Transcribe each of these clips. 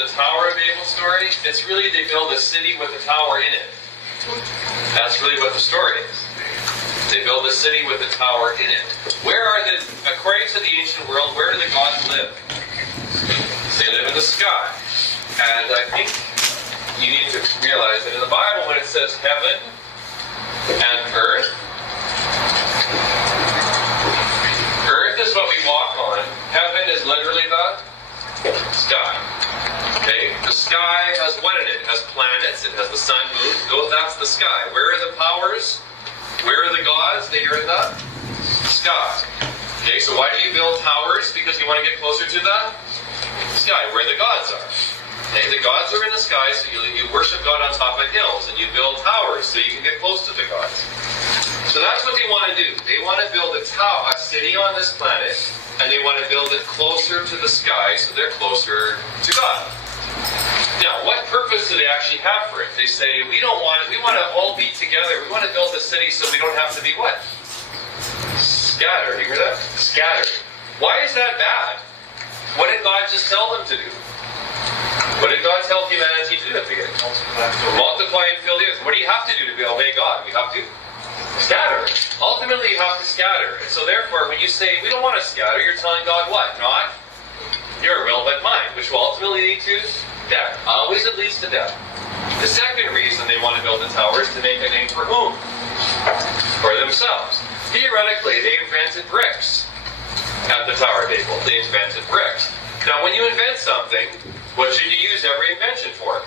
the Tower of Babel story, it's really they build a city with a tower in it. That's really what the story is. They build a city with a tower in it. According to the ancient world, where do the gods live? They live in the sky. And I think you need to realize that in the Bible, when it says heaven and earth is what we walk on. Heaven is literally the sky. Okay? The sky has what in it? It has planets, it has the sun, moon. That's the sky. Where are the powers? Where are the gods? They are in the sky. Okay, so why do you build towers? Because you want to get closer to the sky, where the gods are. Okay, the gods are in the sky, so you worship God on top of hills, and you build towers so you can get close to the gods. So that's what they want to do. They want to build a city on this planet, and they want to build it closer to the sky, so they're closer to God. Now, what purpose do they actually have for it? They say, we want to all be together. We want to build a city so we don't have to be what? Scattered. You hear that? Scattered. Why is that bad? What did God just tell them to do? What did God tell humanity to do at the beginning? Multiply and fill the earth. What do you have to do to obey God? We have to scatter. Ultimately, you have to scatter. And so therefore, when you say, we don't want to scatter, you're telling God what? Not your will, but mine, which will ultimately lead to death. Always it leads to death. The second reason they want to build the tower is to make a name for whom? For themselves. Theoretically, they invented bricks at the Tower of Babel. They invented bricks. Now, when you invent something, what should you use every invention for?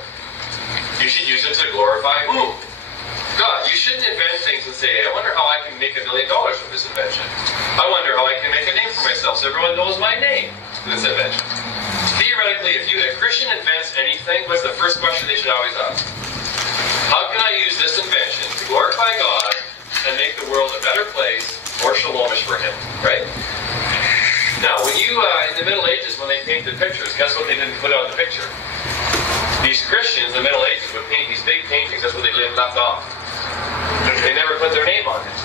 You should use it to glorify whom? God. You shouldn't invent things and say, I wonder how I can make $1 million from this invention. I wonder how I can make a name for myself so everyone knows my name for this invention. Theoretically, if a Christian invents anything, what's the first question they should always ask? How can I use this invention to glorify God and make the world a better place, more shalomish for Him, right? Now, when you, in the Middle Ages, when they painted pictures, guess what they didn't put on the picture? These Christians in the Middle Ages would paint these big paintings, that's what they left off. They never put their name on it.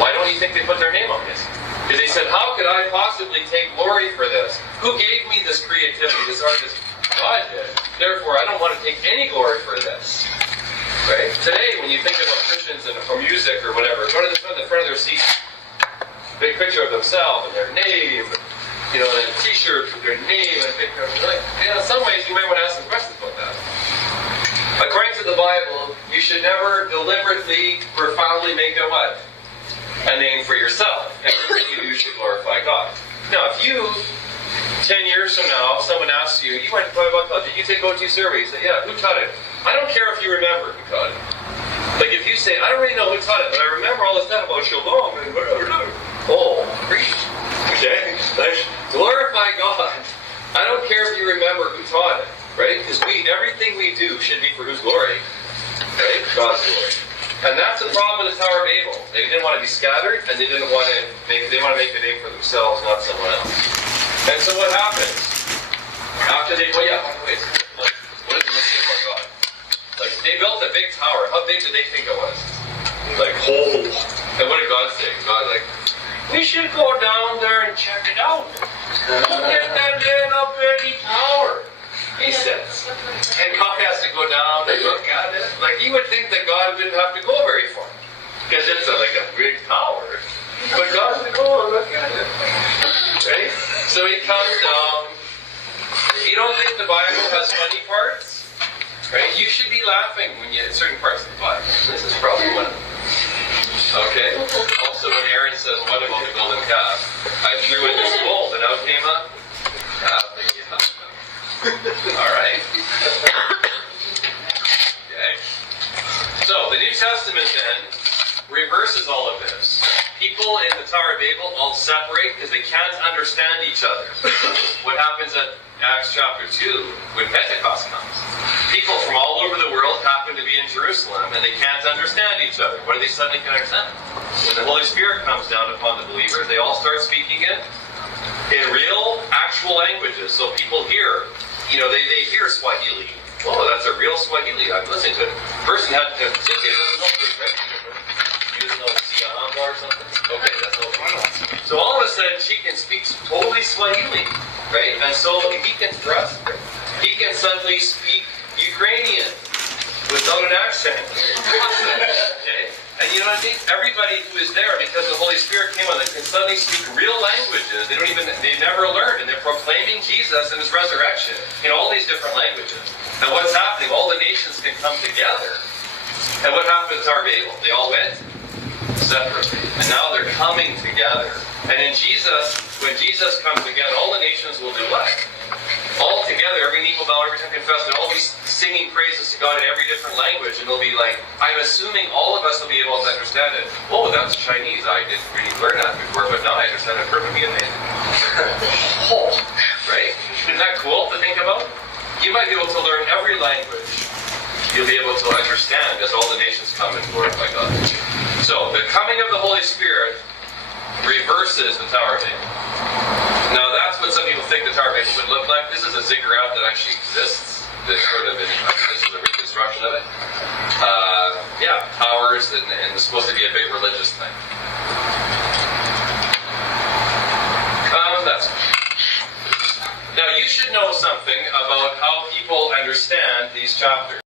Why don't you think they put their name on this? Because they said, how could I possibly take glory for this? Who gave me this creativity, this artist? God did. Therefore, I don't want to take any glory for this. Right? Today, when you think about Christians or music or whatever, go to the front of their seat, big picture of themselves and their name, and a t-shirt with their name and a picture of them. In some ways, you might want to ask some questions about that. According to the Bible, you should never deliberately, profoundly make a what? A name for yourself. Everything you do should glorify God. Now, if you, 10 years from now, someone asks you, you went to Bible college, did you take OT survey? You say, yeah, who taught it? I don't care if you remember who taught it. Like if you say, I don't really know who taught it, but I remember all this stuff about Shalom and whatever. Oh, preach. Okay? Glorify God. I don't care if you remember who taught it, right? Because everything we do should be for whose glory? Right? God's glory. And that's the problem with the Tower of Babel. They didn't want to be scattered, and they want to make a name for themselves, not someone else. And so what happens? After what is it say about God? Like, they built a big tower. How big did they think it was? Like, whole. And what did God say? God, we should go down there and check it out. Look at that little bitty tower, he says. And God has to go down and look at it. Like, you would think that God didn't have to go very far. Because it's like a big tower. But God has to go and look at it. Right? So He comes down. You don't think the Bible has funny parts? Right? You should be laughing when you certain parts of the Bible. This is probably one of them. Okay? Also, when Aaron says, what about the golden calf? I threw in this gold and out came a calf. Alright. Okay. So, the New Testament then reverses all of this. People in the Tower of Babel all separate because they can't understand each other. What happens at Acts chapter 2 when Pentecost comes? People from all over the world happen to be in Jerusalem and they can't understand each other. What do they suddenly can understand? When the Holy Spirit comes down upon the believers, they all start speaking in real, actual languages. So people hear, they hear Swahili. Oh, that's a real Swahili. I'm listening to it. Person had to think it doesn't know this, right? You just know Siahamba or something? Okay, that's no problem. So all of a sudden she can speak totally Swahili, right? And so he can thrust. He can suddenly speak Ukrainian without an accent. Okay? And you know what I mean? Everybody who is there, because the Holy Spirit came on them, can suddenly speak real languages they've never learned, and they're proclaiming Jesus and His resurrection in all these different languages. And what's happening? All the nations can come together. And what happened to our Babel? They all went separately. And now they're coming together. And in Jesus, when Jesus comes again, all the nations will do what? All together, every knee will bow, every tongue confess, and all be singing praises to God in every different language. And they'll be like, I'm assuming all of us will be able to understand it. Oh, that's Chinese. I didn't really learn that before, but now I understand it perfectly amazing. Oh, right? Isn't that cool to think about? You might be able to learn every language. You'll be able to understand as all the nations come and glorify God. So, the coming of the Holy Spirit reverses the Tower of Babel. Now, that's what some people think the Tower of Babel would look like. This is a ziggurat that actually exists. This is a reconstruction of it. Towers, and it's supposed to be a big religious thing. Now, you should know something about how people understand these chapters.